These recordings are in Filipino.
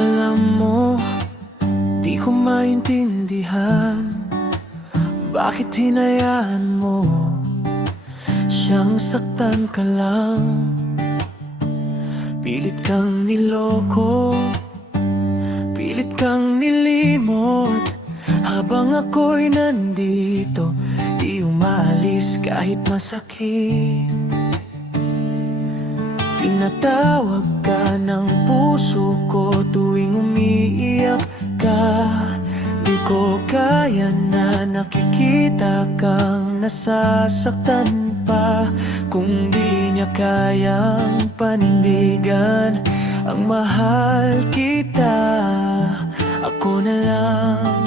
Alam mo, di ko maintindihan bakit hinayaan mo siyang saktan ka lang. Pilit kang niloko, pilit kang nilimot, habang ako'y nandito, di umalis kahit masakit. Tinatawag ka ng puso ko tuwing umiiyak ka. Di ko kaya na nakikita kang nasasaktan pa. Kung di niya kayang panindigan ang mahal kita, ako na lang,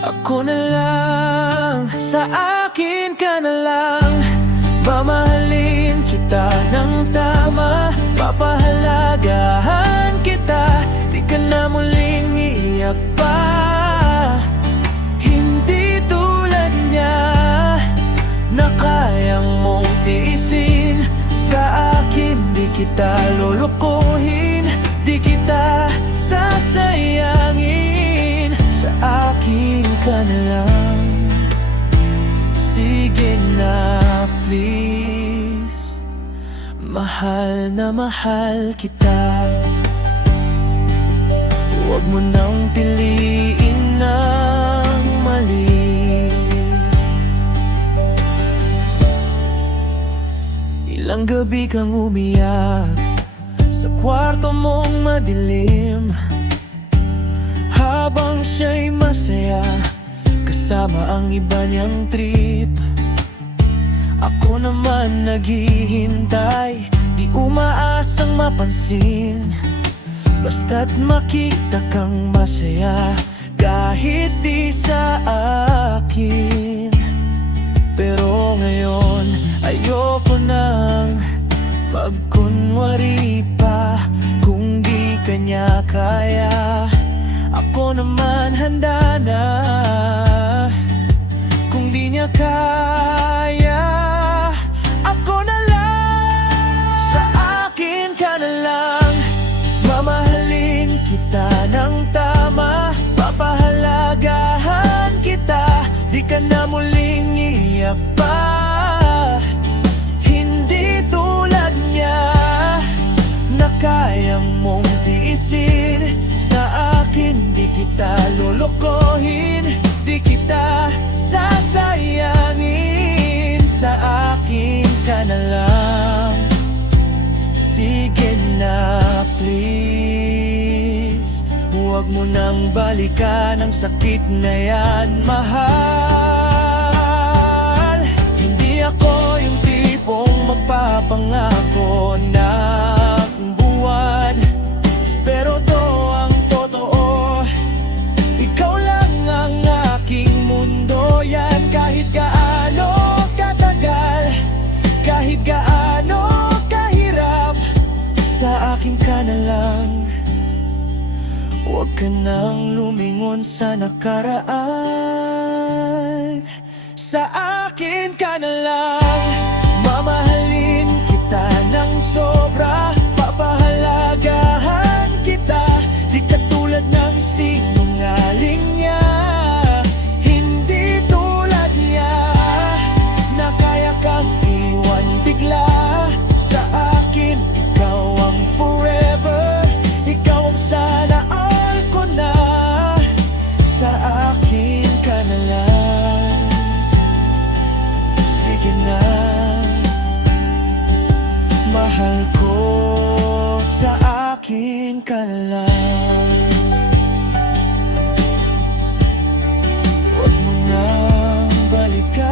ako na lang. Sa akin ka na lang, mamahalin kita ng tama, papahalagahan kita, di ka na muling iiyak pa. Hindi tulad niya na kayang mong tiisin. Sa akin di kita lulukuhin, di kita sasayangin. Sa akin ka na lang, sige na please. Mahal na mahal kita, huwag mo nang piliin ng mali. Ilang gabi kang umiyak sa kwarto mong madilim, habang siya'y masaya kasama ang iba niyang trip. Ako naman naghihintay, di umaasang mapansin, basta't makita kang masaya kahit di sa akin. Pero ngayon ayoko nang magkunwari pa. Kung di kanya kaya, ako naman handa na. Kung di niya kaya, ako na lang. Sa akin ka na lang, mamahalin kita ng tama, papahalagahan kita, di ka na muling iiyak pa. Hindi tulad niya na kayang mong tiisin. Sa akin di kita lulukohin, di kita sasayangin. Sa akin ka na lang, sige na please. Huwag mo nang balikan ang sakit na yan, mahal. Hindi ako yung tipong magpapangako ng buwan, pero to ang totoo. Ikaw lang ang aking mundo, yan kahit gaano katagal, kahit gaano kahirap. Sa akin ka na lang, huwag ka nang lumingon sa nakaraan. Sa akin ka na lang, mamahalin kita ng sobra, papahalagahan kita, di katulad ng sinungaling niya. Hindi tulad niya na kaya kang iwan bigla. Sa akin ikaw ang forever, ikaw ang sana all ko na. Sa akin ka na lang, sige na, mahal ko. Sa akin ka na lang, huwag mo nang balikan.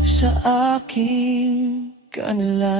Sa akin ka na lang.